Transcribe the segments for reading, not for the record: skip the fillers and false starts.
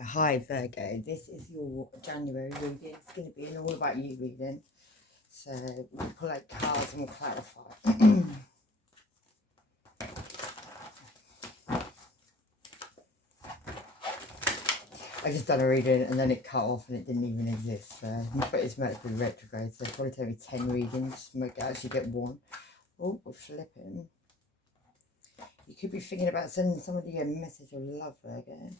Hi Virgo, this is your January reading. It's going to be an all about you reading. So we'll pull out cards and we'll clarify. I just done a reading and then it cut off and it didn't even exist. But it's Mercury retrograde, so it'll probably take me 10 readings. Might actually get one. Oh, we're flipping. You could be thinking about sending somebody a message of love, Virgo.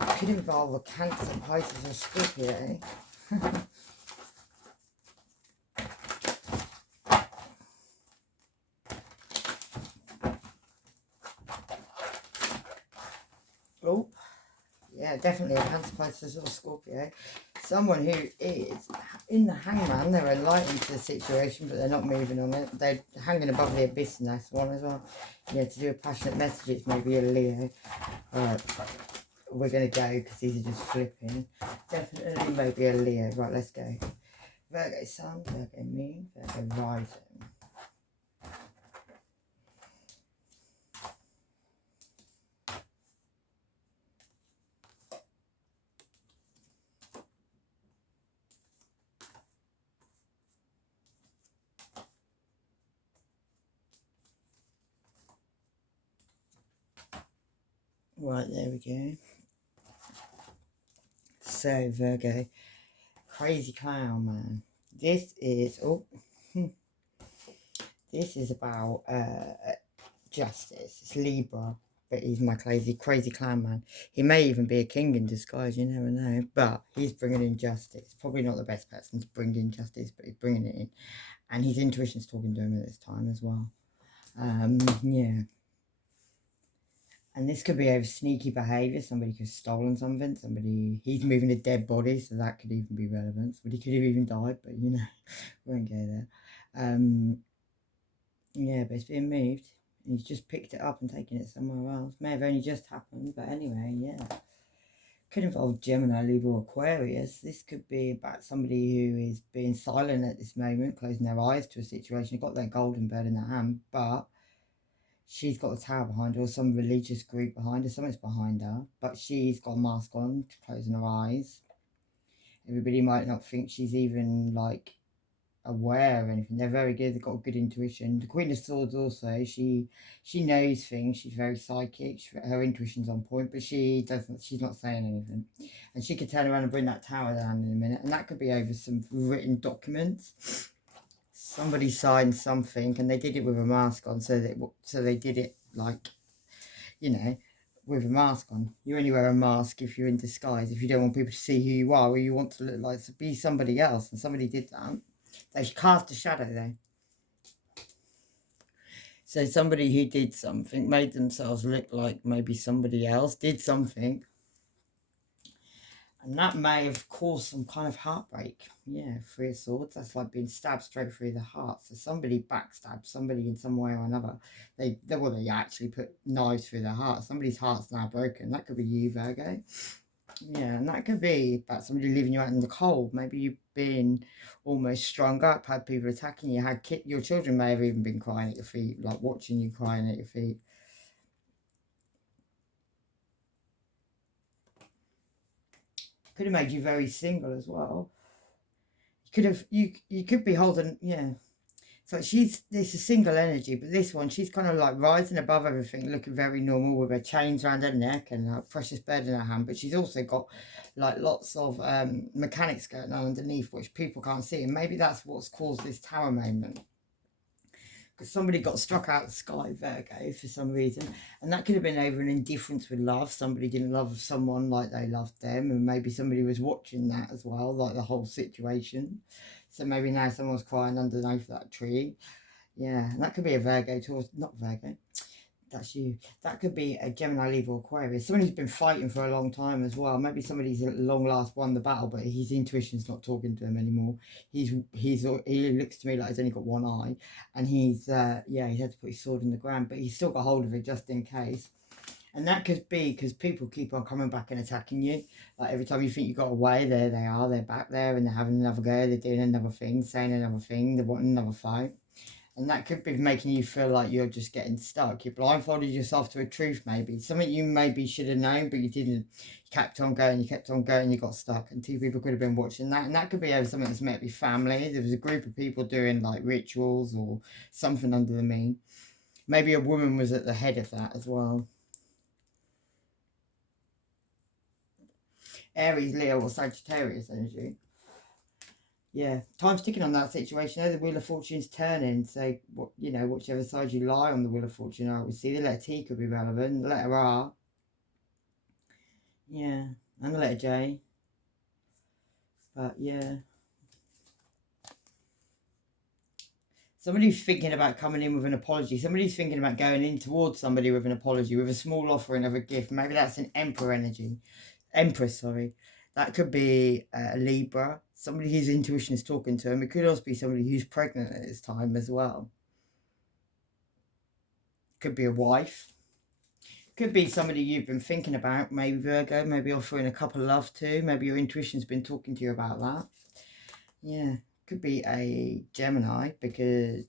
It could involve a Cancer, Pisces, or Scorpio. Oh, yeah, definitely a Cancer, Pisces, or Scorpio. Someone who is in the Hangman, they're enlightened to the situation, but they're not moving on it. They're hanging above the abyss in this one as well. Yeah, to do a passionate message, it's maybe a Leo. Alright, we're going to go because these are just flipping. Definitely maybe a Leo. Right, let's go. Virgo Sun, Virgo Moon, Virgo Rising. Right, there we go. So, Virgo, crazy clown, man. This is, this is about justice. It's Libra, but he's my crazy clown man. He may even be a king in disguise, you never know. But he's bringing in justice. Probably not the best person to bring in justice, but he's bringing it in. And his intuition's talking to him at this time as well. Yeah. And this could be over sneaky behaviour. Somebody could have stolen something. He's moving a dead body, so that could even be relevant. Somebody could have even died, but you know, we won't go there. Yeah, but it's being moved. And he's just picked it up and taken it somewhere else. May have only just happened, but anyway, yeah. Could involve Gemini, Libra, or Aquarius. This could be about somebody who is being silent at this moment, closing their eyes to a situation. Got their golden bird in their hand, but she's got a tower behind her, or some religious group behind her, something's behind her, but she's got a mask on, closing her eyes. Everybody might not think she's even like aware of anything. They're very good, they've got a good intuition. The Queen of Swords also, she knows things, she's very psychic, her intuition's on point, but she's not saying anything. And she could turn around and bring that tower down in a minute, and that could be over some written documents. Somebody signed something and they did it with a mask on, so they did it like, you know, with a mask on. You only wear a mask if you're in disguise, if you don't want people to see who you are, or you want to look like to be somebody else, and somebody did that. They cast a shadow there. So somebody who did something, made themselves look like maybe somebody else, did something, and that may have caused some kind of heartbreak. Yeah, Three of Swords, that's like being stabbed straight through the heart. So somebody backstabbed somebody in some way or another. They actually put knives through their heart. Somebody's heart's now broken. That could be you, Virgo. Yeah, and that could be about somebody leaving you out in the cold. Maybe you've been almost strung up, had people attacking you, your children may have even been crying at your feet, like watching you crying at your feet. Could have made you very single as well. You could be holding, yeah. So this is single energy, but this one, she's kind of like rising above everything, looking very normal with her chains around her neck and a precious bird in her hand. But she's also got like lots of mechanics going on underneath, which people can't see. And maybe that's what's caused this tower moment. Because somebody got struck out of the sky, Virgo, for some reason. And that could have been over an indifference with love. Somebody didn't love someone like they loved them. And maybe somebody was watching that as well, like the whole situation. So maybe now someone's crying underneath that tree. Yeah, and that could be a Virgo towards, not Virgo, that's you. That could be a Gemini, Libra, Aquarius. Somebody who's been fighting for a long time as well. Maybe somebody's at long last won the battle, but his intuition's not talking to him anymore. He looks to me like he's only got one eye, and he's had to put his sword in the ground, but he's still got hold of it just in case. And that could be because people keep on coming back and attacking you. Like every time you think you got away, there they are. They're back there and they're having another go. They're doing another thing, saying another thing. They want another fight. And that could be making you feel like you're just getting stuck. You blindfolded yourself to a truth, maybe. Something you maybe should have known, but you didn't. You kept on going, you got stuck. And two people could have been watching that. And that could be over something that's meant to be family. There was a group of people doing like rituals or something under the mean. Maybe a woman was at the head of that as well. Aries, Leo, or Sagittarius energy. Yeah, time's ticking on that situation. The Wheel of Fortune's turning. So, you know, whichever side you lie on the Wheel of Fortune, I would see the letter T could be relevant. The letter R. Yeah, and the letter J. But, yeah. Somebody's thinking about coming in with an apology. Somebody's thinking about going in towards somebody with an apology, with a small offering of a gift. Maybe that's an Emperor energy. Empress, sorry. That could be a Libra. Somebody whose intuition is talking to them. It could also be somebody who's pregnant at this time as well. Could be a wife. Could be somebody you've been thinking about. Maybe Virgo. Maybe offering a couple of love to. Maybe your intuition's been talking to you about that. Yeah. Could be a Gemini, because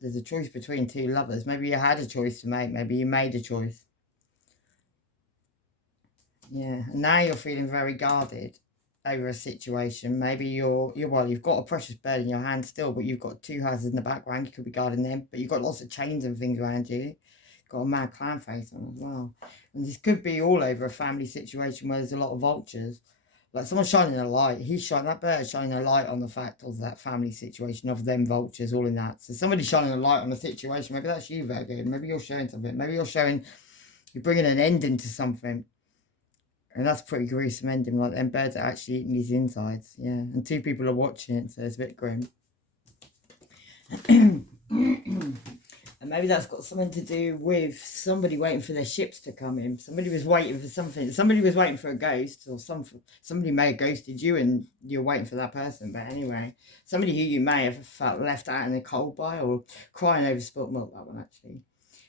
there's a choice between two lovers. Maybe you had a choice to make. Maybe you made a choice. Yeah. And now you're feeling very guarded over a situation. Maybe you've got a precious bird in your hand still, but you've got two houses in the background. You could be guarding them, but you've got lots of chains and things around you. Got a mad clown face on as well. And this could be all over a family situation where there's a lot of vultures. Like someone's shining a light. That bird's shining a light on the fact of that family situation, of them vultures, all in that. So somebody's shining a light on the situation. Maybe that's you, Virgo. Maybe you're showing something. Maybe you're bringing an ending to something. And that's a pretty gruesome ending. Like, them birds are actually eating his insides. Yeah. And two people are watching it, so it's a bit grim. And maybe that's got something to do with somebody waiting for their ships to come in. Somebody was waiting for something. Somebody was waiting for a ghost, or somebody may have ghosted you and you're waiting for that person. But anyway, somebody who you may have felt left out in the cold by, or crying over spilt milk, that one actually.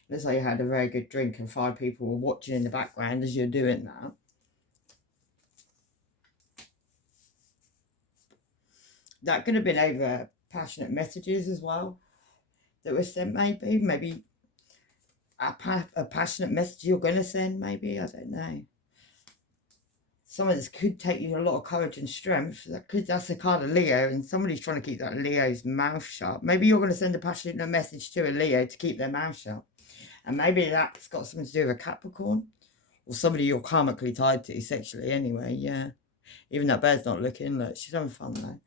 Looks like you had a very good drink and 5 people were watching in the background as you're doing that. That could have been over passionate messages as well that were sent, maybe a passionate message you're going to send, maybe, I don't know. Something that could take you a lot of courage and strength. That's a card of Leo, and somebody's trying to keep that Leo's mouth shut. Maybe you're going to send a passionate message to a Leo to keep their mouth shut. And maybe that's got something to do with a Capricorn, or somebody you're karmically tied to sexually anyway, yeah. Even that bird's not looking. Look, she's having fun though.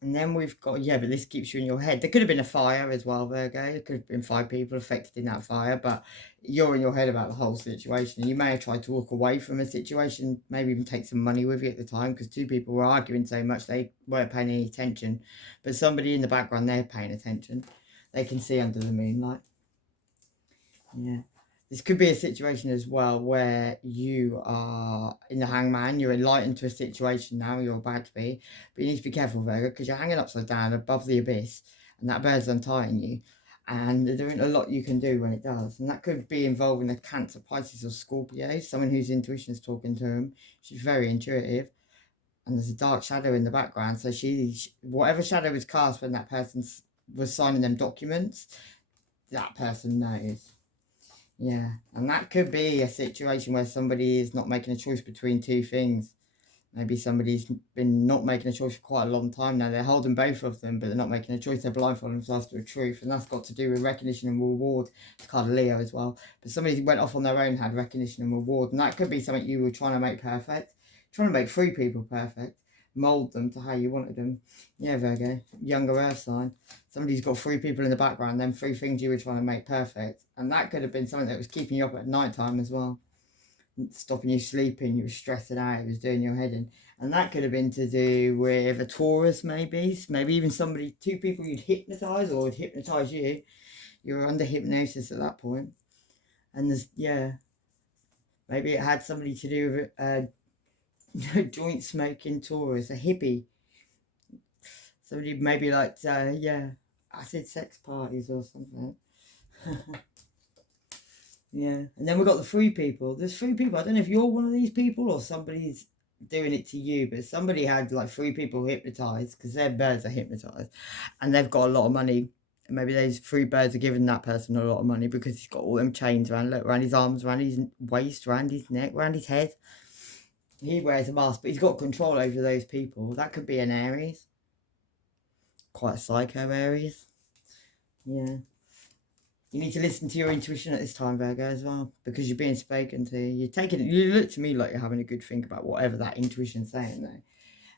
And then we've got, yeah, but this keeps you in your head. There could have been a fire as well, Virgo. There could have been 5 people affected in that fire, but you're in your head about the whole situation. You may have tried to walk away from a situation, maybe even take some money with you at the time, because 2 people were arguing so much they weren't paying any attention. But somebody in the background, they're paying attention. They can see under the moonlight. Yeah. This could be a situation as well where you are in the hangman, you're enlightened to a situation now, you're about to be, but you need to be careful, Virgo, because you're hanging upside down above the abyss, and that bird's untying you, and there isn't a lot you can do when it does. And that could be involving a Cancer, Pisces, or Scorpio, someone whose intuition is talking to them. She's very intuitive, and there's a dark shadow in the background, so whatever shadow was cast when that person was signing them documents, that person knows. Yeah, and that could be a situation where somebody is not making a choice between 2 things. Maybe somebody's been not making a choice for quite a long time now. They're holding both of them, but they're not making a choice. They're blindfolding themselves to a truth, and that's got to do with recognition and reward. It's called Leo as well. But somebody went off on their own, had recognition and reward, and that could be something you were trying to make perfect. Trying to make 3 people perfect. Mould them to how you wanted them. Yeah, Virgo, younger earth sign. Somebody's got 3 people in the background, then 3 things you were trying to make perfect. And that could have been something that was keeping you up at night time as well. Stopping you sleeping, you were stressing out, it was doing your head in. And that could have been to do with a Taurus, maybe even 2 people you'd hypnotise or would hypnotise you. You were under hypnosis at that point. And maybe it had somebody to do with joint smoking Taurus, a hippie. Somebody maybe liked, acid sex parties or something. Yeah, and then we've got the 3 people. There's 3 people. I don't know if you're one of these people or somebody's doing it to you, but somebody had like 3 people hypnotized because their birds are hypnotized and they've got a lot of money. And maybe those 3 birds are giving that person a lot of money because he's got all them chains around his arms, around his waist, around his neck, around his head. He wears a mask, but he's got control over those people. That could be an Aries. Quite a psycho Aries. Yeah. You need to listen to your intuition at this time, Virgo, as well, because you're being spoken to. You look to me like you're having a good think about whatever that intuition's saying, though.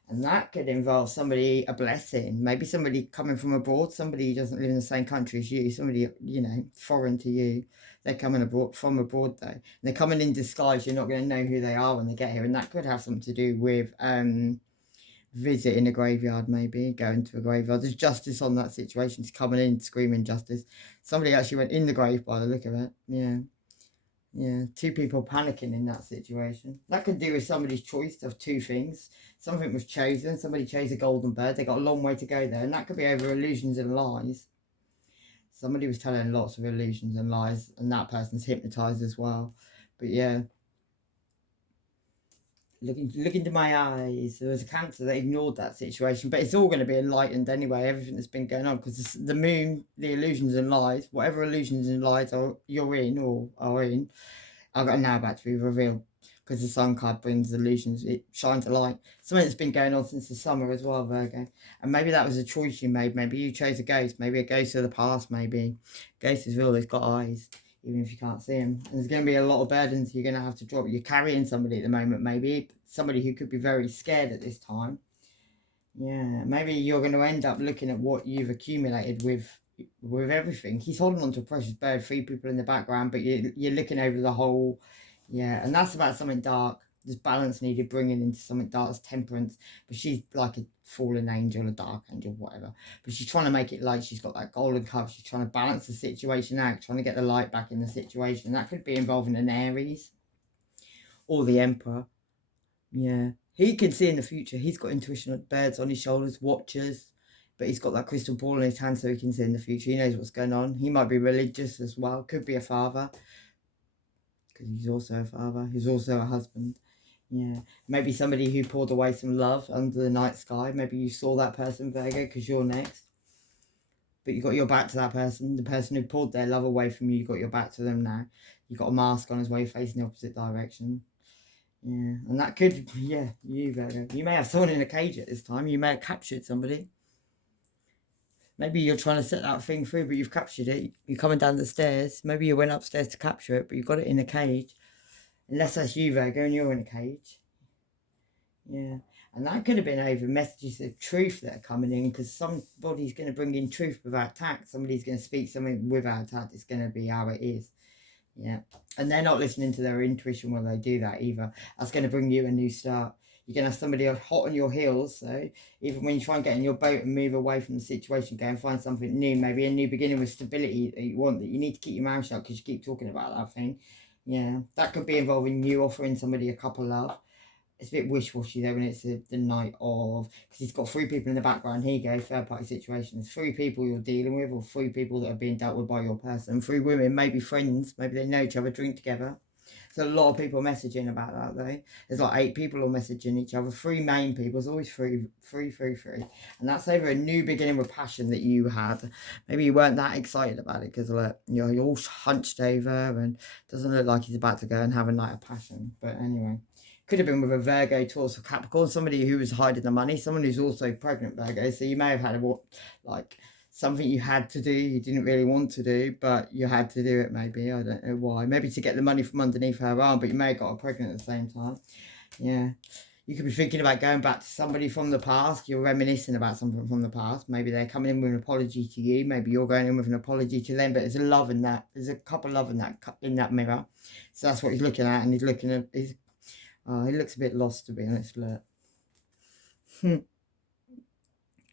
And that could involve somebody, a blessing, maybe somebody coming from abroad, somebody who doesn't live in the same country as you, somebody, you know, foreign to you. They're coming from abroad, though. And they're coming in disguise. You're not going to know who they are when they get here. And that could have something to do with visiting a graveyard, maybe going to a graveyard. There's justice on that situation. It's coming in screaming justice. Somebody actually went in the grave by the look of it. Yeah, 2 people panicking in that situation. That could do with somebody's choice of 2 things. Something was chosen. Somebody chose a golden bird. They got a long way to go there, and that could be over illusions and lies. Somebody was telling lots of illusions and lies, and that person's hypnotized as well. But yeah, look into my eyes. There was a Cancer that ignored that situation, but it's all going to be enlightened anyway, everything that's been going on, because the moon, the illusions and lies, whatever illusions and lies you're in or are in, are now about to be revealed, because the Sun card brings illusions. It shines a light. Something that's been going on since the summer as well, Virgo. And maybe that was a choice you made. Maybe you chose a ghost. Maybe a ghost of the past, maybe. Ghost is real. It's got eyes, even if you can't see him. And there's going to be a lot of burdens you're going to have to drop. You're carrying somebody at the moment, maybe. Somebody who could be very scared at this time. Yeah, maybe you're going to end up looking at what you've accumulated with everything. He's holding on to a precious bird, 3 people in the background, but you're looking over the whole. Yeah, and that's about something dark. There's balance needed, bringing into something dark. It's temperance, but she's like a fallen angel, a dark angel, whatever. But she's trying to make it light. She's got that golden cup. She's trying to balance the situation out, trying to get the light back in the situation. That could be involving an Aries or the Emperor. Yeah, he can see in the future. He's got intuition, birds on his shoulders, watchers, but he's got that crystal ball in his hand so he can see in the future. He knows what's going on. He might be religious as well. Could be a father, because he's also a father. He's also a husband. Yeah, maybe somebody who poured away some love under the night sky. Maybe you saw that person, Virgo, because you're next. But you got your back to that person. The person who poured their love away from you, you got your back to them now. You got a mask on as well, you're facing the opposite direction. Yeah, and that could, yeah, you, Virgo. You may have someone in a cage at this time. You may have captured somebody. Maybe you're trying to set that thing free, but you've captured it. You're coming down the stairs. Maybe you went upstairs to capture it, but you got it in a cage. Unless that's you, Virgo, and you're in a cage. Yeah. And that could have been over messages of truth that are coming in, because somebody's going to bring in truth without tact. Somebody's going to speak something without tact. It's going to be how it is. Yeah. And they're not listening to their intuition when they do that either. That's going to bring you a new start. You're going to have somebody hot on your heels. So even when you try and get in your boat and move away from the situation, go and find something new, maybe a new beginning with stability that you want, that you need to keep your mouth shut because you keep talking about that thing. Yeah. That could be involving you offering somebody a cup of love. It's a bit wish-washy though when it's the night of, because he's got 3 people in the background. Here you go, third party situation. There's 3 people you're dealing with, or 3 people that are being dealt with by your person. 3 women, maybe friends, maybe they know each other, drink together. So a lot of people messaging about that though. There's like 8 people all messaging each other. 3 main people. There's always 3. And that's over a new beginning with passion that you had. Maybe you weren't that excited about it because you're all hunched over and doesn't look like he's about to go and have a night of passion. But anyway. Could have been with a Virgo, Taurus, or Capricorn, somebody who was hiding the money, someone who's also pregnant, Virgo. So you may have had something you had to do, you didn't really want to do, but you had to do it maybe. I don't know why. Maybe to get the money from underneath her arm, but you may have got her pregnant at the same time. Yeah. You could be thinking about going back to somebody from the past. You're reminiscing about something from the past. Maybe they're coming in with an apology to you. Maybe you're going in with an apology to them. But there's a love in that. There's a cup of love in that mirror. So that's what he's looking at. And he's looking at... he looks a bit lost, to be honest. Look.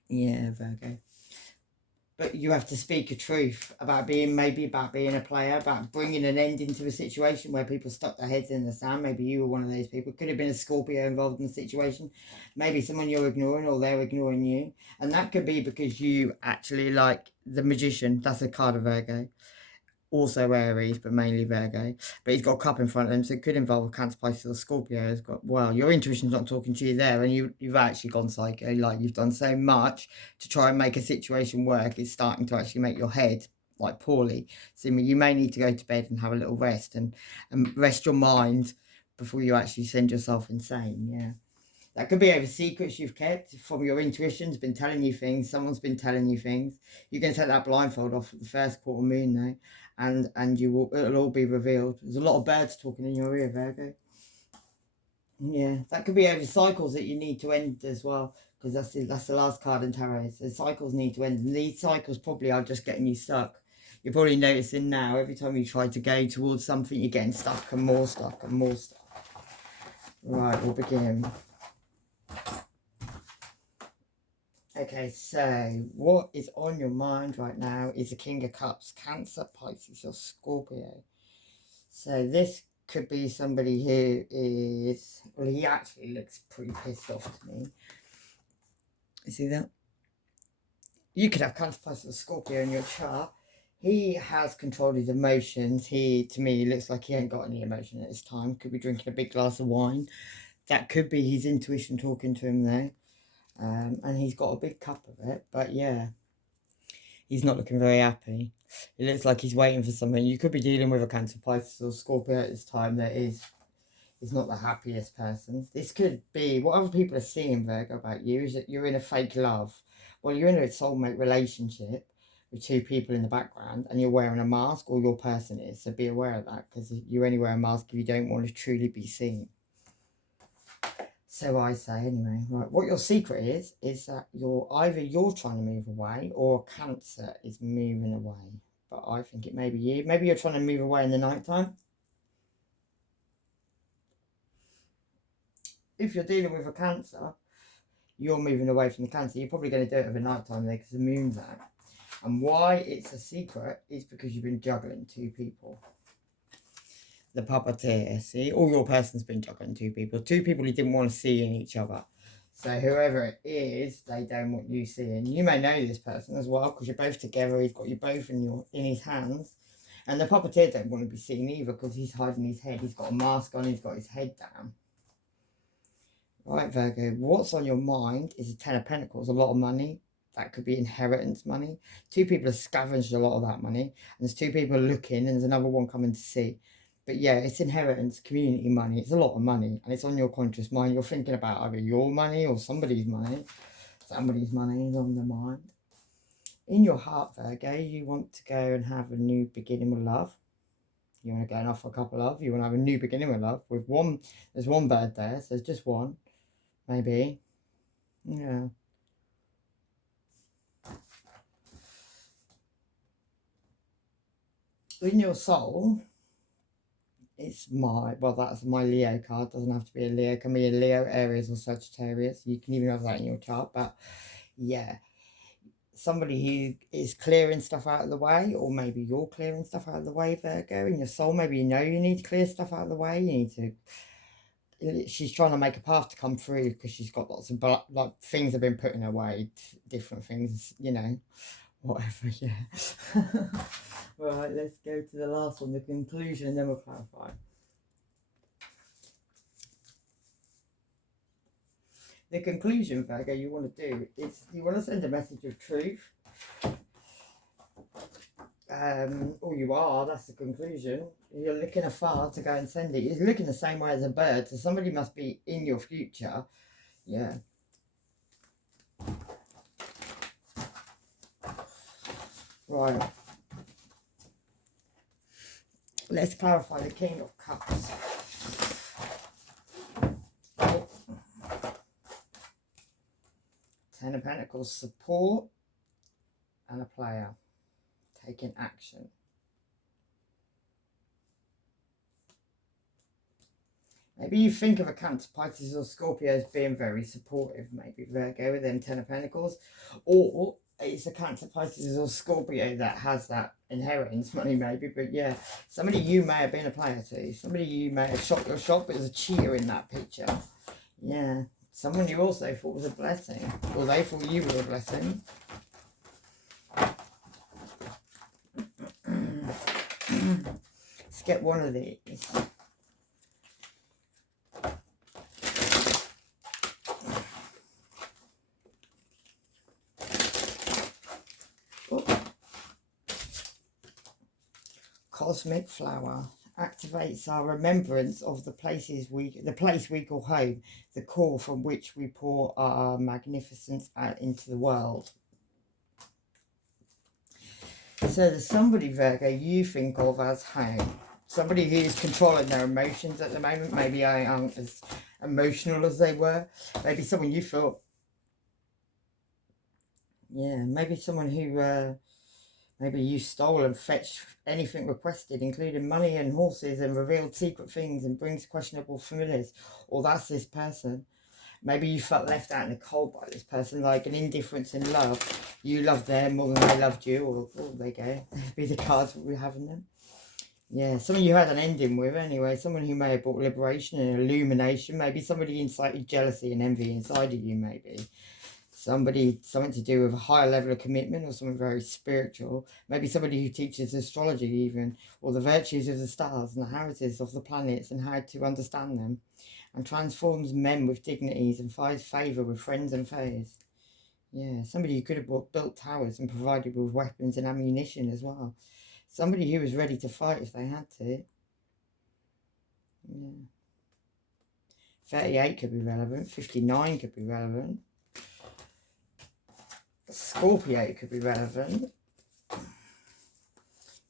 Yeah, Virgo. But you have to speak a truth about being a player, about bringing an end into a situation where people stuck their heads in the sand. Maybe you were one of those people. Could have been a Scorpio involved in the situation. Maybe someone you're ignoring, or they're ignoring you. And that could be because you actually like the Magician. That's a card of Virgo. also Aries, but mainly Virgo. But he's got a cup in front of him, so it could involve a Cancer, Pisces, or Scorpio. He's got, well, your intuition's not talking to you there, and you've actually gone psycho. Like, you've done so much to try and make a situation work, it's starting to actually make your head like poorly. So you may need to go to bed and have a little rest and rest your mind before you actually send yourself insane. Yeah. That could be over secrets you've kept from your intuition's been telling you things. Someone's been telling you things. You're going to take that blindfold off at the first quarter moon, though, and it'll all be revealed. There's a lot of birds talking in your ear, Virgo. Yeah, that could be over cycles that you need to end as well, because that's the last card in tarot. So cycles need to end, and these cycles probably are just getting you stuck. You're probably noticing now every time you try to go towards something, you're getting stuck and more stuck and more stuck. Right, we'll begin. Okay, so what is on your mind right now is the King of Cups, Cancer, Pisces, or Scorpio. So this could be somebody who is, well, he actually looks pretty pissed off to me. You see that? You could have Cancer, Pisces, or Scorpio in your chart. He has controlled his emotions. To me, looks like he ain't got any emotion at this time. Could be drinking a big glass of wine. That could be his intuition talking to him there. And he's got a big cup of it, but yeah, he's not looking very happy. It looks like he's waiting for something. You could be dealing with a Cancer, Pisces, or Scorpio at this time that is not the happiest person. This could be what other people are seeing, Virgo, about you, is that you're in a fake love. Well, you're in a soulmate relationship with two people in the background, and you're wearing a mask, or your person is, so be aware of that, because you only wear a mask if you don't want to truly be seen. So I say anyway. Right, what your secret is that you're trying to move away, or Cancer is moving away. But I think it may be you. Maybe you're trying to move away in the nighttime. If you're dealing with a Cancer, you're moving away from the Cancer. You're probably going to do it over nighttime there because the moon's out. And why it's a secret is because you've been juggling two people. The puppeteer, see, or your person's been juggling two people who didn't want to see in each other. So whoever it is, they don't want you seeing. You may know this person as well because you're both together. He's got you both in his hands, and the puppeteer don't want to be seen either because he's hiding his head. He's got a mask on. He's got his head down. Right, Virgo. What's on your mind is the Ten of Pentacles. A lot of money. That could be inheritance money. Two people have scavenged a lot of that money, and there's two people looking, and there's another one coming to see. But yeah, it's inheritance, community money. It's a lot of money, and it's on your conscious mind. You're thinking about either your money or somebody's money. Somebody's money is on the mind. In your heart, Virgo, you want to go and have a new beginning with love. You want to go and offer a couple of. You want to have a new beginning with love. With one, there's one bird there, so there's just one, maybe. Yeah. In your soul, that's my Leo card. Doesn't have to be a Leo. It can be a Leo, Aries, or Sagittarius. You can even have that in your chart. But yeah, somebody who is clearing stuff out of the way, or maybe you're clearing stuff out of the way, Virgo. In your soul, maybe you know you need to clear stuff out of the way. You need to. She's trying to make a path to come through because she's got lots of like things have been put in her way, different things, whatever. Yeah. Right, let's go to the last one, the conclusion, and then we'll clarify. The conclusion, Virgo, you want to do is you want to send a message of truth. Or you are, that's the conclusion. You're looking afar to go and send it. You're looking the same way as a bird, so somebody must be in your future. Yeah. Right. Let's clarify the King of Cups. Ten of Pentacles, support, and a player taking action. Maybe you think of a Cancer, Pisces, or Scorpio as being very supportive, maybe Virgo with them Ten of Pentacles, or it's a Cancer, Pisces, or Scorpio that has that inheritance money, maybe. But yeah, somebody you may have been a player to, somebody you may have shot your shot, but there's a cheater in that picture. Yeah, someone you also thought was a blessing, or they thought you were a blessing. Let's get one of these. Oh. Cosmic flower activates our remembrance of the place we call home, the core from which we pour our magnificence out into the world. So there's somebody, Virgo, you think of as home. Somebody who's controlling their emotions at the moment. Maybe I aren't as emotional as they were. Maybe someone you felt, yeah, maybe someone who, maybe you stole and fetched anything requested, including money and horses, and revealed secret things and brings questionable familiars. Or that's this person. Maybe you felt left out in the cold by this person, like an indifference in love. You loved them more than they loved you, or there you go. Be the cards we have in them. Yeah, someone you had an ending with anyway. Someone who may have brought liberation and illumination. Maybe somebody incited jealousy and envy inside of you, maybe. Something to do with a higher level of commitment or something very spiritual. Maybe somebody who teaches astrology even, or the virtues of the stars and the houses of the planets and how to understand them. And transforms men with dignities and finds favour with friends and foes. Yeah, somebody who could have built towers and provided with weapons and ammunition as well. Somebody who was ready to fight if they had to. Yeah. 38 could be relevant. 59 could be relevant. Scorpio could be relevant.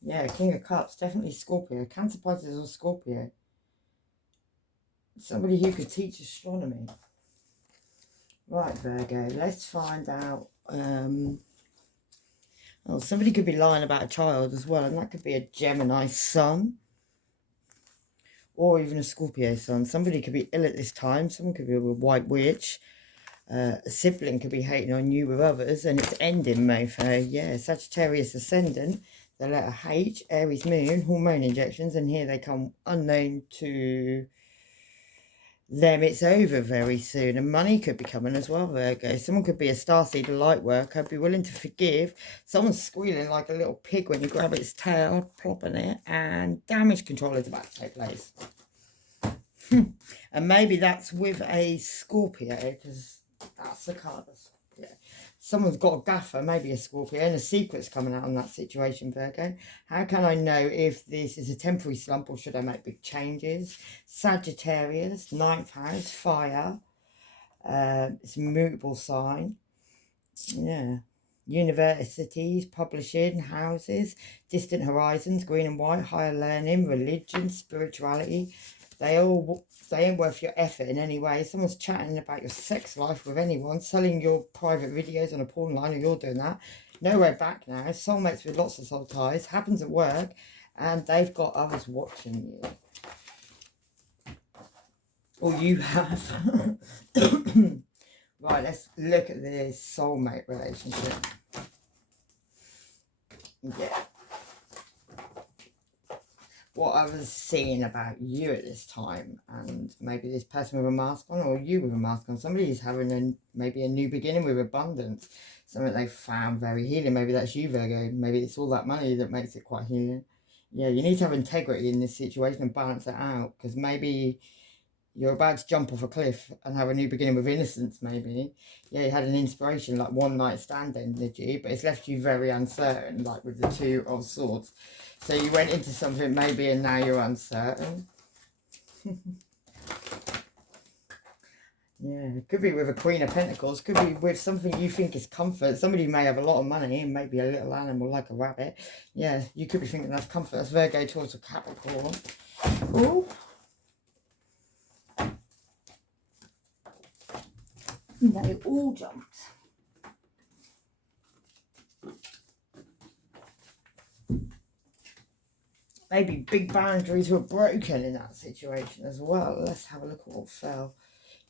Yeah, King of Cups, definitely Scorpio. Cancer, Pisces or Scorpio. Somebody who could teach astronomy. Right, Virgo, let's find out. Oh, somebody could be lying about a child as well, and that could be a Gemini sun. Or even a Scorpio sun. Somebody could be ill at this time. Someone could be a white witch. A sibling could be hating on you with others, and it's ending, mofo. Yeah, Sagittarius ascendant, the letter H, Aries moon, hormone injections, and here they come unknown to them. It's over very soon, and money could be coming as well, Virgo. Someone could be a starseed, a light worker, be willing to forgive. Someone's squealing like a little pig when you grab its tail, plopping it, and damage control is about to take place. And maybe that's with a Scorpio, because that's the card of Scorpio. Someone's got a gaffer, maybe a Scorpio, and a secret's coming out on that situation, Virgo. How can I know if this is a temporary slump or should I make big changes? Sagittarius, 9th house, fire. It's a mutable sign. Yeah. Universities, publishing, houses, distant horizons, green and white, higher learning, religion, spirituality. They ain't worth your effort in any way. Someone's chatting about your sex life with anyone, selling your private videos on a porn line, or you're doing that. Nowhere back now. Soulmates with lots of soul ties. Happens at work, and they've got others watching you. Or you have. Right, let's look at this soulmate relationship. Yeah. What I was seeing about you at this time, and maybe this person with a mask on, or you with a mask on. Somebody is having maybe a new beginning with abundance, something they found very healing. Maybe that's you, Virgo. Maybe it's all that money that makes it quite healing. Yeah, you need to have integrity in this situation and balance it out, because maybe you're about to jump off a cliff and have a new beginning with innocence, maybe. Yeah, you had an inspiration, like one night stand energy, but it's left you very uncertain, like with the Two of Swords. So you went into something maybe and now you're uncertain. Yeah, it could be with a Queen of Pentacles. Could be with something you think is comfort. Somebody may have a lot of money and maybe a little animal like a rabbit. Yeah, you could be thinking that's comfort. That's Virgo towards a Capricorn. Oh. They all jumped. Maybe big boundaries were broken in that situation as well. Let's have a look at what fell.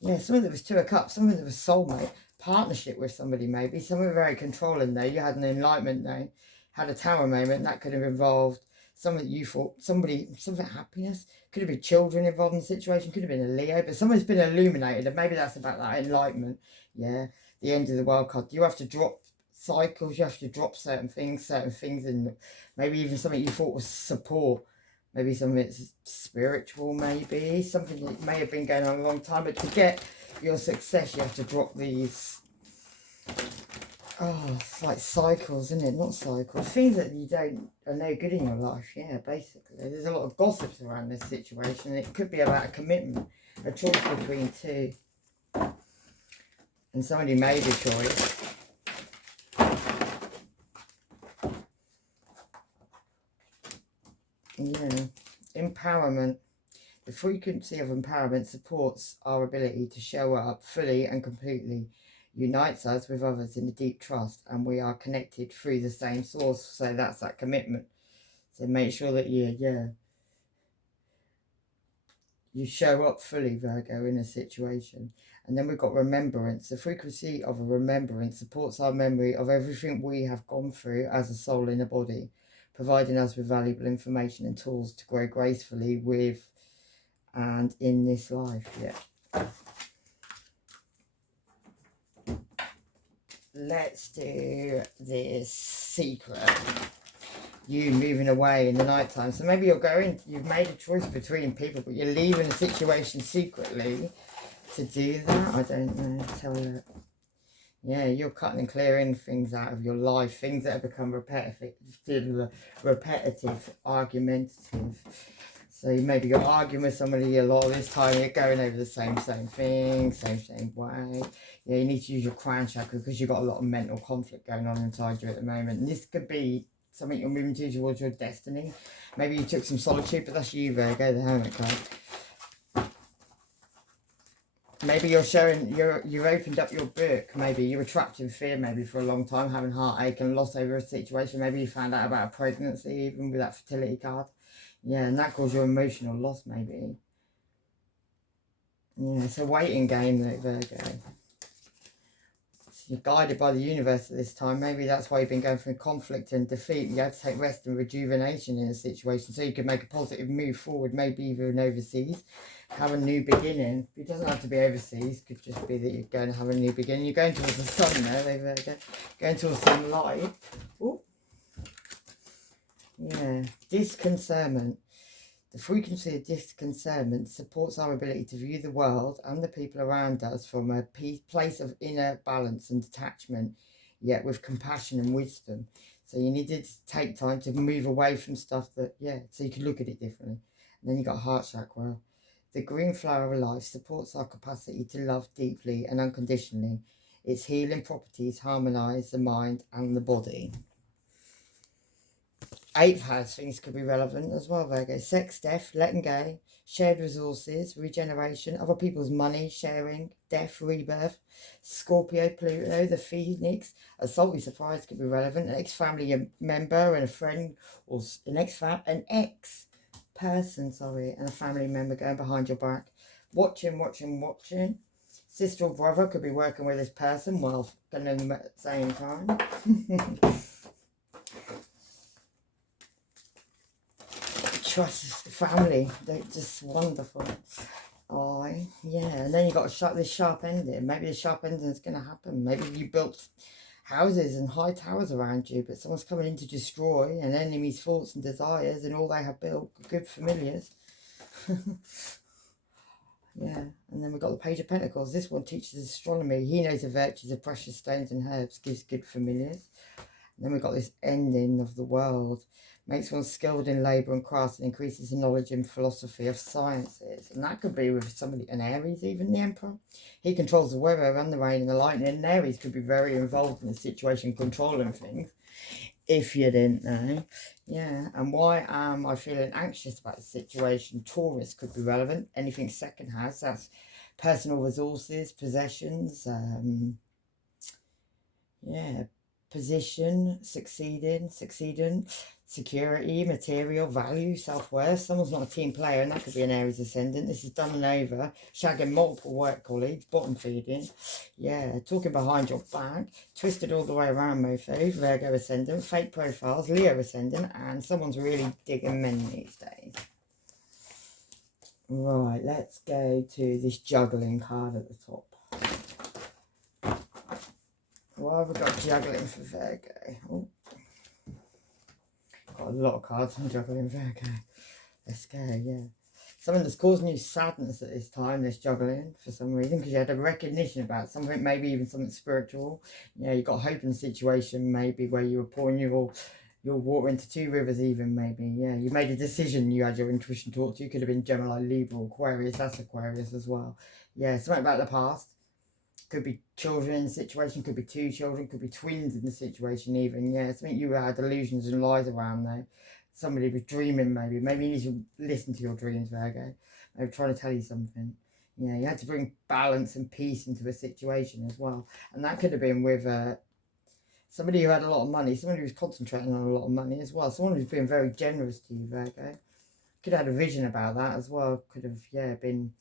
Yeah, some of it was Two of Cups, some of it was soulmate, partnership with somebody maybe. Some were very controlling though. You had an enlightenment though, had a tower moment. That could have involved something you thought, something happiness. Could have been children involved in the situation, could have been a Leo, but someone's been illuminated, and maybe that's about that enlightenment. Yeah, the end of the world card. You have to drop cycles. You have to drop certain things, and maybe even something you thought was support. Maybe something that's spiritual, maybe. Something that may have been going on a long time. But to get your success, you have to drop these... Oh, it's like cycles, isn't it? Not cycles. Things that you don't are no good in your life, yeah, basically. There's a lot of gossips around this situation. It could be about a commitment, a choice between two. And somebody made a choice. Yeah. Empowerment. The frequency of empowerment supports our ability to show up fully and completely, unites us with others in a deep trust, and we are connected through the same source. So that's that commitment. So make sure that you show up fully, Virgo, in a situation. And then we've got remembrance. The frequency of a remembrance supports our memory of everything we have gone through as a soul in a body, providing us with valuable information and tools to grow gracefully with and in this life. Yeah. Let's do this secret. You moving away in the night time. So maybe you've made a choice between people, but you're leaving a situation secretly to do that. I don't know. Tell you. Yeah, you're cutting and clearing things out of your life, things that have become repetitive, argumentative. So maybe you're arguing with somebody a lot of this time, you're going over the same thing, same way. Yeah, you need to use your Kuan chakra because you've got a lot of mental conflict going on inside you at the moment. And this could be something you're moving towards your destiny. Maybe you took some solitude, but that's you, Virgo, the Hermit card. Maybe you're showing, you've opened up your book. Maybe you were trapped in fear maybe for a long time, having heartache and loss over a situation. Maybe you found out about a pregnancy, even with that fertility card. Yeah, and that caused you emotional loss, maybe. Yeah, it's a waiting game, though, Virgo. So you're guided by the universe at this time. Maybe that's why you've been going through conflict and defeat. You had to take rest and rejuvenation in a situation so you could make a positive move forward, maybe even overseas. Have a new beginning. It doesn't have to be overseas. It could just be that you're going to have a new beginning. You're going towards the sun there, Virgo. Going towards some light. Ooh. Yeah, disconcernment. The frequency of disconcernment supports our ability to view the world and the people around us from a place of inner balance and detachment, yet with compassion and wisdom. So you needed to take time to move away from stuff that, so you could look at it differently. And then you got heart chakra. The green flower of life supports our capacity to love deeply and unconditionally. Its healing properties harmonise the mind and the body. 8th house things could be relevant as well, Virgo. Sex, death, letting go, shared resources, regeneration, other people's money, sharing, death, rebirth. Scorpio, Pluto, the Phoenix. A salty surprise could be relevant. An ex-family member and a friend, or an ex-person, and a family member going behind your back. Watching. Sister or brother could be working with this person while going at the same time. Trust the family, they're just wonderful. Oh, yeah, and then you got this sharp ending. Maybe the sharp ending is going to happen. Maybe you built houses and high towers around you, but someone's coming in to destroy an enemy's thoughts and desires, and all they have built good familiars. Yeah, and then we've got the Page of Pentacles. This one teaches astronomy. He knows the virtues of precious stones and herbs, gives good familiars. And then we've got this ending of the world. Makes one skilled in labour and crafts and increases the knowledge and philosophy of sciences. And that could be with somebody, an Aries even, the Emperor. He controls the weather and the rain and the lightning. And Aries could be very involved in the situation, controlling things, if you didn't know. Yeah, and why am I feeling anxious about the situation? Taurus could be relevant. Anything second house, that's personal resources, possessions, position, succeeding, security, material, value, self-worth. Someone's not a team player, and that could be an Aries ascendant. This is done and over. Shagging multiple work colleagues, bottom feeding. Yeah, talking behind your back. Twisted all the way around, mofo. Virgo ascendant. Fake profiles, Leo ascendant. And someone's really digging men these days. Right, let's go to this juggling card at the top. Well, we've got juggling for Virgo. Oh. Got a lot of cards on juggling Virgo. Let's go, yeah. Something that's causing you sadness at this time, this juggling, for some reason, because you had a recognition about something, maybe even something spiritual. Yeah, you got hope in the situation, maybe, where you were pouring your water into two rivers even, maybe. Yeah, you made a decision, you had your intuition talk to you. Could have been Gemini, Libra, Aquarius. That's Aquarius as well. Yeah, something about the past. Could be children in the situation, could be two children, could be twins in the situation even. Yeah, something you had illusions and lies around there. Somebody was dreaming, maybe. Maybe you need to listen to your dreams, Virgo. Maybe trying to tell you something. Yeah, you had to bring balance and peace into a situation as well. And that could have been with somebody who had a lot of money, somebody who was concentrating on a lot of money as well. Someone who's been very generous to you, Virgo. Could have had a vision about that as well. Could have, yeah, been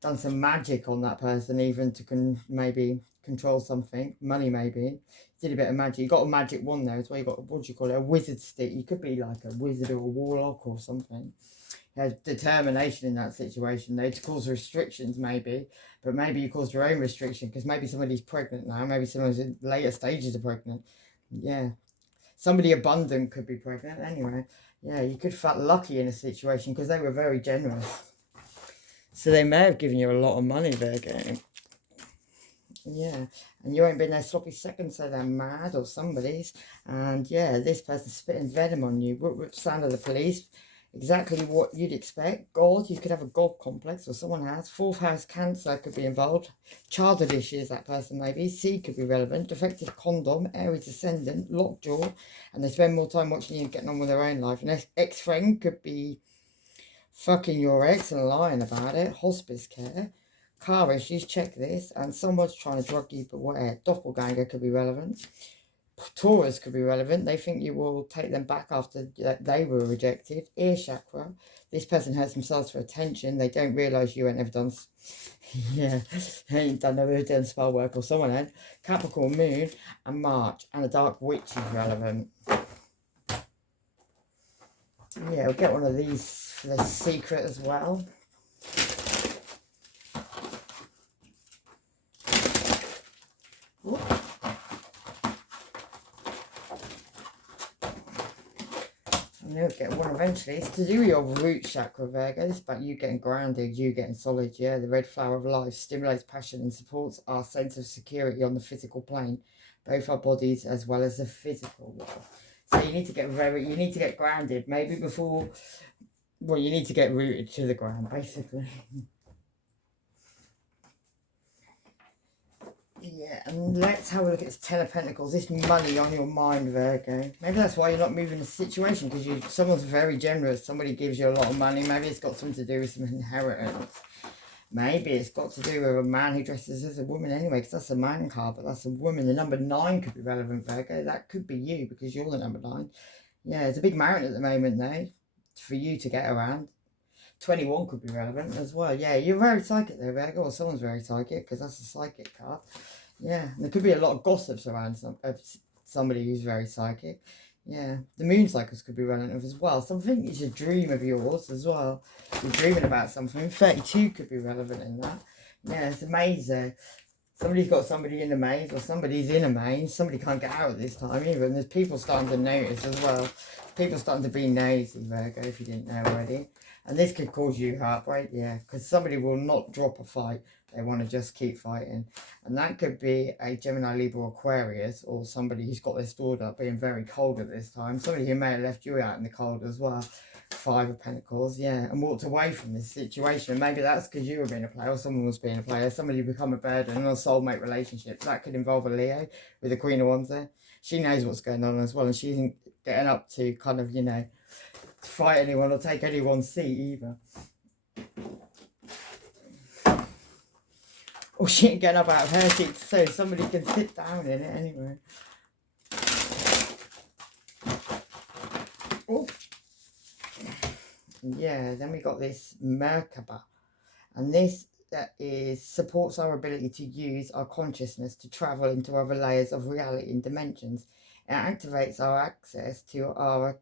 done some magic on that person, even to maybe control something, money maybe. Did a bit of magic. You got a magic wand there as well. You got, what do you call it, a wizard stick. You could be like a wizard or a warlock or something. You had determination in that situation. They'd cause restrictions maybe, but maybe you caused your own restriction, because maybe somebody's pregnant now. Maybe someone's in later stages of pregnant. Yeah. Somebody abundant could be pregnant anyway. Yeah, you could feel lucky in a situation because they were very generous. So they may have given you a lot of money, Virgo. Yeah, and you ain't been their sloppy second, so they're mad, or somebody's. And yeah, this person's spitting venom on you. Whoop, sound of the police. Exactly what you'd expect. God, you could have a God complex, or someone has. Fourth house Cancer could be involved. Childhood issues, that person maybe. C could be relevant. Defective condom, Aries ascendant, lockjaw. And they spend more time watching you getting on with their own life. An ex-friend could be fucking your ex and lying about it. Hospice care. Car issues, check this. And someone's trying to drug you, but whatever. Doppelganger could be relevant. Taurus could be relevant. They think you will take them back after they were rejected. Ear chakra. This person hurts themselves for attention. They don't realise you ain't ever done... yeah, never done spell work, or someone had. Capricorn moon and March. And a dark witch is relevant. Yeah, we'll get one of these for the secret as well. Whoop. And you'll get one eventually. It's to do with your root chakra, Virgo. It's about you getting grounded, you getting solid. Yeah, the red flower of life stimulates passion and supports our sense of security on the physical plane, both our bodies as well as the physical world. So you need to get grounded, maybe before, well, you need to get rooted to the ground, basically. Yeah, and let's have a look at this Ten of Pentacles. This money on your mind, Virgo. Maybe that's why you're not moving the situation, because someone's very generous. Somebody gives you a lot of money. Maybe it's got something to do with some inheritance. Maybe it's got to do with a man who dresses as a woman anyway, because that's a man card, but that's a woman. The number 9 could be relevant, Virgo. That could be you, because you're the number 9. Yeah, it's a big mountain at the moment, though, for you to get around. 21 could be relevant as well. Yeah, you're very psychic there, Virgo, or someone's very psychic, because that's a psychic card. Yeah, and there could be a lot of gossips around somebody who's very psychic. Yeah, the moon cycles could be relevant as well. Something is a dream of yours as well. You're dreaming about something. 32 could be relevant in that. Yeah, it's a maze there. Somebody's got somebody in a maze, or somebody's in a maze. Somebody can't get out at this time either. And there's people starting to notice as well. People starting to be nosy, Virgo, if you didn't know already. And this could cause you heartbreak, yeah, because somebody will not drop a fight. They want to just keep fighting. And that could be a Gemini, Libra, Aquarius, or somebody who's got their stored up being very cold at this time. Somebody who may have left you out in the cold as well. 5 of Pentacles, yeah, and walked away from this situation. Maybe that's because you were being a player, or someone was being a player. Somebody become a burden in a soulmate relationship. That could involve a Leo with the Queen of Wands there. She knows what's going on as well, and she isn't getting up to kind of, you know, fight anyone or take anyone's seat either. Or she ain't getting up out of her seat so somebody can sit down in it anyway. Oh. Yeah, then we got this Merkaba. And this supports our ability to use our consciousness to travel into other layers of reality and dimensions. It activates our access to our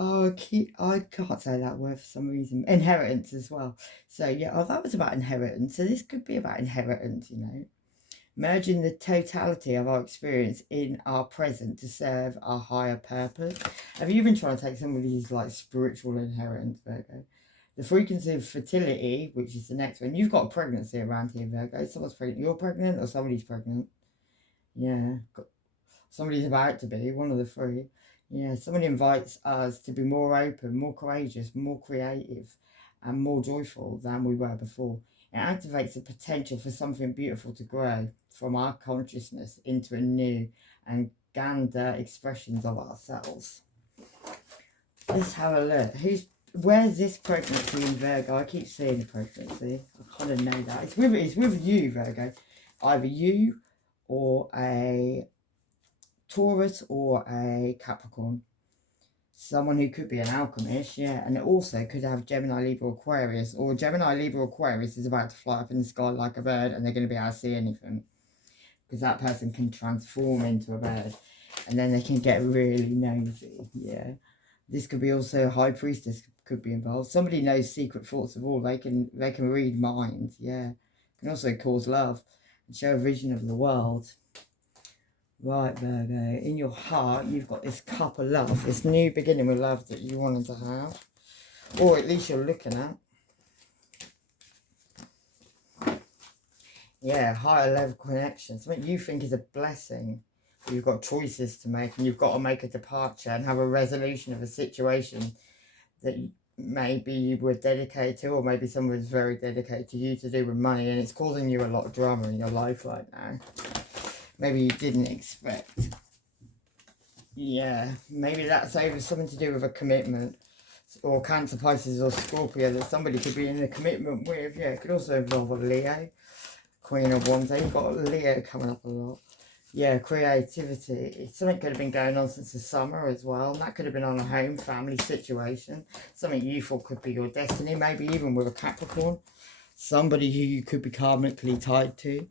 Oh, I can't say that word for some reason. Inheritance as well. So yeah, oh, that was about inheritance. So this could be about inheritance, you know. Merging the totality of our experience in our present to serve our higher purpose. Have you been trying to take somebody's like spiritual inheritance, Virgo? The frequency of fertility, which is the next one. You've got a pregnancy around here, Virgo. Someone's pregnant. You're pregnant or somebody's pregnant. Yeah. Somebody's about to be, one of the three. Yeah, somebody invites us to be more open, more courageous, more creative, and more joyful than we were before. It activates the potential for something beautiful to grow from our consciousness into a new and grander expressions of ourselves. Let's have a look. Where's this pregnancy in Virgo? I keep seeing the pregnancy. I kind of know that. It's with you, Virgo. Either you or a Taurus or a Capricorn. Someone who could be an alchemist, yeah. And it also could have Gemini, Libra, Aquarius. Or Gemini, Libra, Aquarius is about to fly up in the sky like a bird and they're going to be able to see anything. Because that person can transform into a bird. And then they can get really nosy, yeah. This could be also High Priestess could be involved. Somebody knows secret thoughts of all. They can read minds, yeah. Can also cause love and show a vision of the world. Right, Virgo, in your heart, you've got this cup of love, this new beginning with love that you wanted to have, or at least you're looking at. Yeah, higher level connection, something you think is a blessing. You've got choices to make, and you've got to make a departure and have a resolution of a situation that maybe you were dedicated to, or maybe someone was very dedicated to you to do with money, and it's causing you a lot of drama in your life right now. Maybe you didn't expect. Yeah, maybe that's over something to do with a commitment. Or Cancer, Pisces or Scorpio that somebody could be in a commitment with. Yeah, it could also involve a Leo. Queen of Wands. You've got Leo coming up a lot. Yeah, creativity. Something could have been going on since the summer as well. And that could have been on a home, family situation. Something you thought could be your destiny. Maybe even with a Capricorn. Somebody who you could be karmically tied to.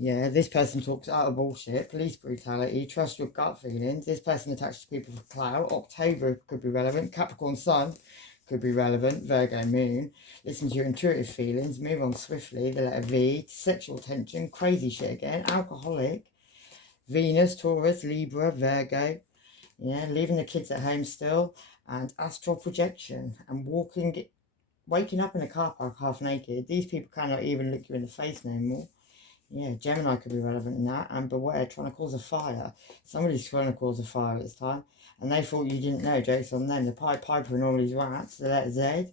Yeah, this person talks out of bullshit, police brutality, trust your gut feelings. This person attached to people for clout. October could be relevant. Capricorn Sun could be relevant. Virgo Moon. Listen to your intuitive feelings. Move on swiftly. The letter V. Sexual tension. Crazy shit again. Alcoholic. Venus, Taurus, Libra, Virgo. Yeah, leaving the kids at home still. And astral projection. And waking up in a car park half naked. These people cannot even look you in the face no more. Yeah, Gemini could be relevant in that. And beware, trying to cause a fire. Somebody's trying to cause a fire at this time. And they thought you didn't know. Jokes on them. The Pied Piper and all these rats. The letter Z.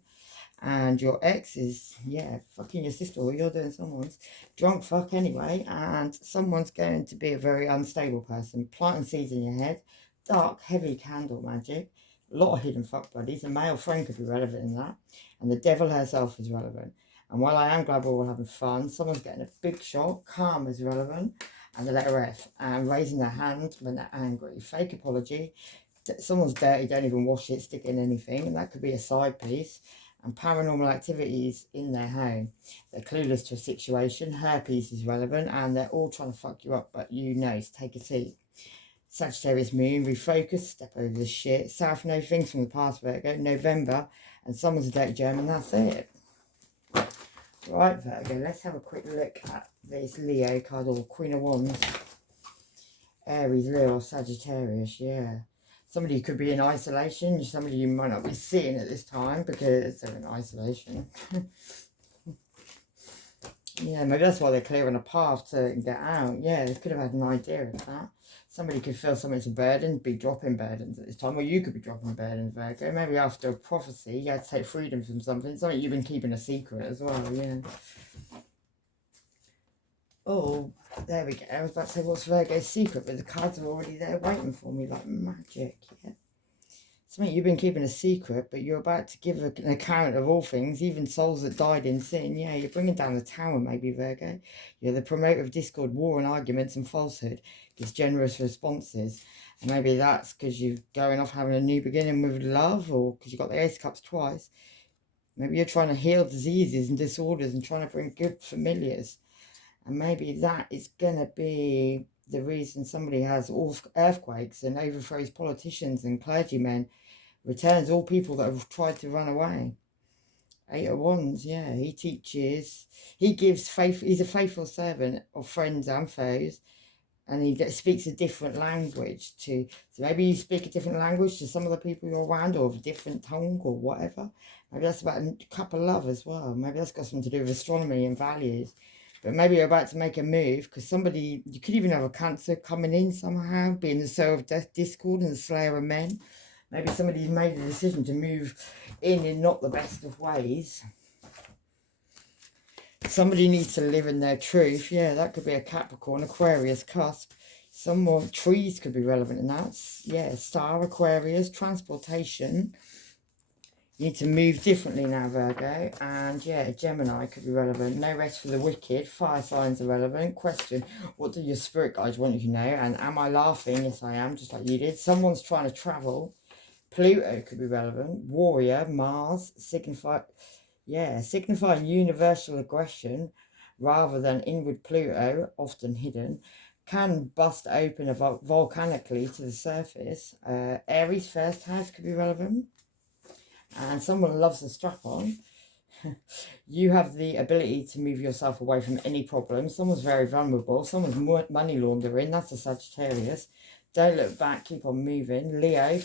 And your ex is, yeah, fucking your sister. Or you're doing someone's drunk fuck anyway. And someone's going to be a very unstable person. Planting seeds in your head. Dark, heavy candle magic. A lot of hidden fuck buddies. A male friend could be relevant in that. And the devil herself is relevant. And while I am glad we're all having fun, someone's getting a big shock. Calm is relevant. And the letter F. And raising their hand when they're angry. Fake apology. Someone's dirty, don't even wash it, stick in anything. And that could be a side piece. And paranormal activities in their home. They're clueless to a situation. Her piece is relevant. And they're all trying to fuck you up. But you know, so take a seat. Sagittarius Moon. Refocus. Step over the shit. South know things from the past, Virgo. November. And someone's a dirty German. That's it. Right, Virgo, let's have a quick look at this Leo card, or Queen of Wands. Aries, Leo, Sagittarius, yeah. Somebody could be in isolation. Somebody you might not be seeing at this time because they're in isolation. Yeah, maybe that's why they're clearing a path to get out. Yeah, they could have had an idea of that. Somebody could feel something's a burden, be dropping burdens at this time. Or you could be dropping burdens, Virgo. Maybe after a prophecy, you had to take freedom from something. Something you've been keeping a secret as well, yeah. Oh, there we go. I was about to say, what's Virgo's secret? But the cards are already there waiting for me like magic, yeah. Something you've been keeping a secret, but you're about to give an account of all things, even souls that died in sin. Yeah, you're bringing down the tower, maybe, Virgo. You're the promoter of discord, war and arguments and falsehood. Gives generous responses. And maybe that's because you're going off having a new beginning with love, or because you got the Ace of Cups twice. Maybe you're trying to heal diseases and disorders and trying to bring good familiars. And maybe that is going to be the reason somebody has all earthquakes and overthrows politicians and clergymen Returns all people that have tried to run away. 8 of Wands, yeah. He teaches, he gives faith, he's a faithful servant of friends and foes. And he speaks a different language to, so maybe you speak a different language to some of the people you're around, or a different tongue or whatever. Maybe that's about a couple of love as well. Maybe that's got something to do with astronomy and values. But maybe you're about to make a move because somebody, you could even have a Cancer coming in somehow, being the sower of death, discord, and the slayer of men. Maybe somebody's made a decision to move in not the best of ways. Somebody needs to live in their truth. Yeah, that could be a Capricorn, Aquarius, cusp. Some more trees could be relevant in that. Yeah, star, Aquarius, transportation. You need to move differently now, Virgo. And yeah, Gemini could be relevant. No rest for the wicked. Fire signs are relevant. Question, what do your spirit guides want you to know? And am I laughing? Yes, I am, just like you did. Someone's trying to travel. Pluto could be relevant. Warrior, Mars, signifying universal aggression rather than inward Pluto, often hidden, can bust open volcanically to the surface. Aries, first house could be relevant. And someone loves the strap-on. You have the ability to move yourself away from any problem. Someone's very vulnerable. Someone's money laundering. That's a Sagittarius. Don't look back. Keep on moving. Leo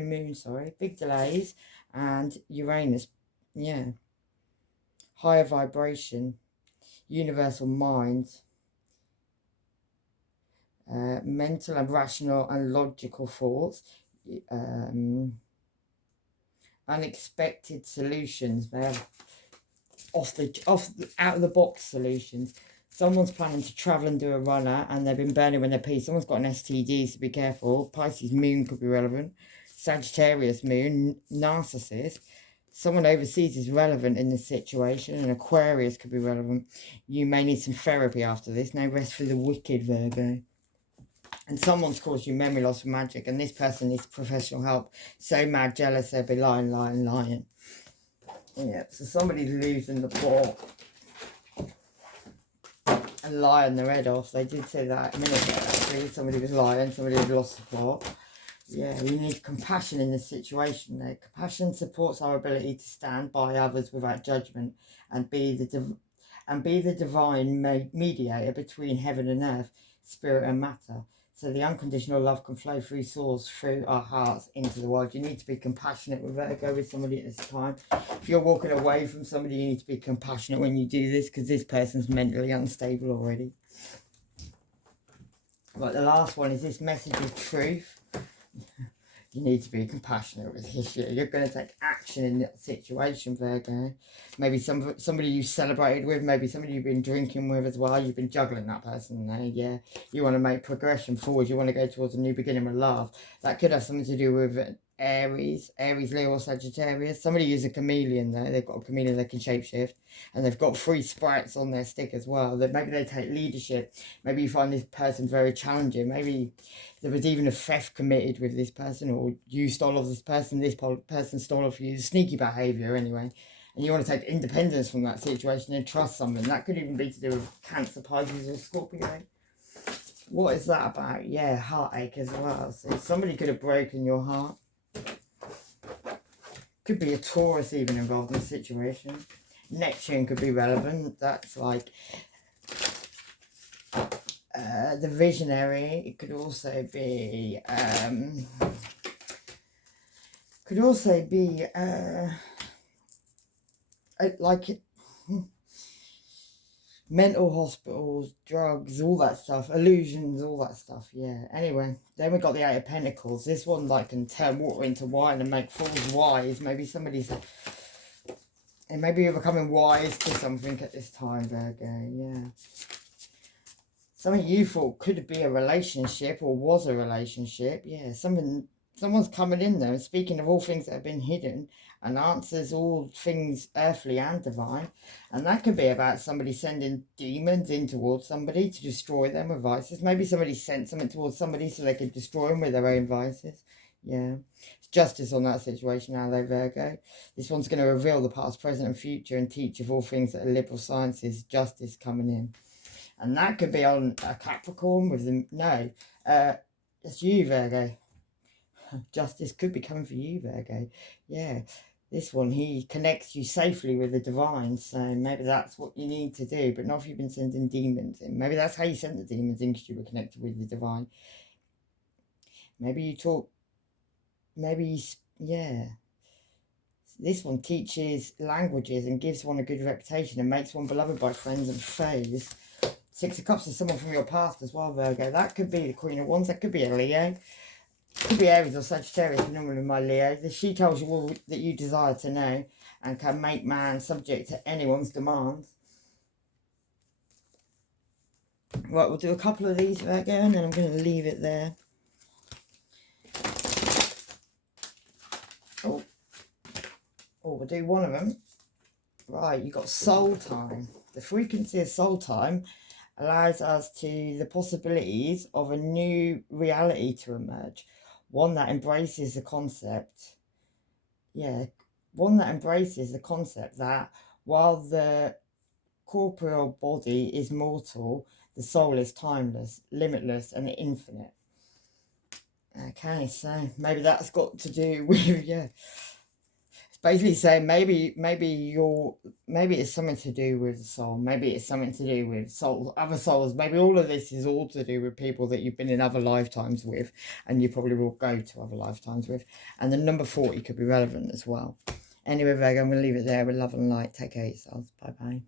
moon, sorry. Big delays. And Uranus. Yeah. Higher vibration. Universal mind. Mental and rational and logical thoughts. Unexpected solutions. They have out of the box solutions. Someone's planning to travel and do a runner and they've been burning when they're pee. Someone's got an STD, so be careful. Pisces moon could be relevant. Sagittarius moon, narcissist. Someone overseas is relevant in this situation, and Aquarius could be relevant. You may need some therapy after this. No rest for the wicked, Virgo. And someone's caused you memory loss from magic, and this person needs professional help. So mad, jealous, they'll be lying. Yeah, so somebody's losing the plot and lying their head off. They did say that a minute ago, actually. Somebody was lying, somebody had lost the plot. Yeah, we need compassion in this situation though. Compassion supports our ability to stand by others without judgment and be the divine mediator between heaven and earth, spirit and matter. So the unconditional love can flow through souls, through our hearts, into the world. You need to be compassionate with Virgo with somebody at this time. If you're walking away from somebody, you need to be compassionate when you do this, because this person's mentally unstable already. Right, the last one is this message of truth. You need to be compassionate with this year. You're going to take action in that situation, Virgo. Maybe somebody you celebrated with, maybe somebody you've been drinking with as well. You've been juggling that person there, yeah. You want to make progression forward. You want to go towards a new beginning with love. That could have something to do with Aries, Leo or Sagittarius. Somebody who's a chameleon there. They've got a chameleon that can shapeshift. And they've got 3 sprites on their stick as well. Maybe they take leadership. Maybe you find this person very challenging. Maybe there was even a theft committed with this person, or you stole off this person stole off you. Sneaky behaviour anyway. And you want to take independence from that situation and trust someone. That could even be to do with Cancer, Pisces or Scorpio. What is that about? Yeah, heartache as well. So somebody could have broken your heart. Could be a Taurus even involved in the situation. Neptune could be relevant. That's like the visionary. It could also be like mental hospitals, drugs, all that stuff, illusions, all that stuff. Yeah. Anyway, then we got the 8 of Pentacles. This one like can turn water into wine and make fools wise. Maybe and maybe you're becoming wise to something at this time, Virgo. Yeah. Something you thought could be a relationship or was a relationship. Yeah. Someone's coming in there and speaking of all things that have been hidden and answers all things earthly and divine. And that could be about somebody sending demons in towards somebody to destroy them with vices. Maybe somebody sent something towards somebody so they could destroy them with their own vices. Yeah. It's justice on that situation now though, Virgo. This one's going to reveal the past, present and future and teach of all things that are liberal sciences, justice coming in. And that could be on a Capricorn with them. No, it's you, Virgo. Justice could be coming for you, Virgo. Yeah, this one, he connects you safely with the divine. So maybe that's what you need to do, but not if you've been sending demons in. Maybe that's how you sent the demons in, because you were connected with the divine. Maybe you talk, maybe you, yeah. This one teaches languages and gives one a good reputation and makes one beloved by friends and foes. Six of Cups is someone from your past as well, Virgo. That could be the Queen of Wands. That could be a Leo. Could be Aries or Sagittarius, normally my Leo. She tells you all that you desire to know and can make man subject to anyone's demands. Right, we'll do a couple of these, Virgo, and then I'm going to leave it there. Oh, we'll do one of them. Right, you've got soul time. The frequency of soul time allows us to the possibilities of a new reality to emerge. One that embraces the concept. Yeah, one that embraces the concept that while the corporeal body is mortal, the soul is timeless, limitless, and infinite. Okay, so maybe that's got to do with, yeah. Basically saying maybe it's something to do with the soul, maybe it's something to do with soul, other souls, maybe all of this is all to do with people that you've been in other lifetimes with and you probably will go to other lifetimes with. And the number 40 could be relevant as well. Anyway, Virgo, I'm going to leave it there with love and light. Take care of yourselves. Bye bye.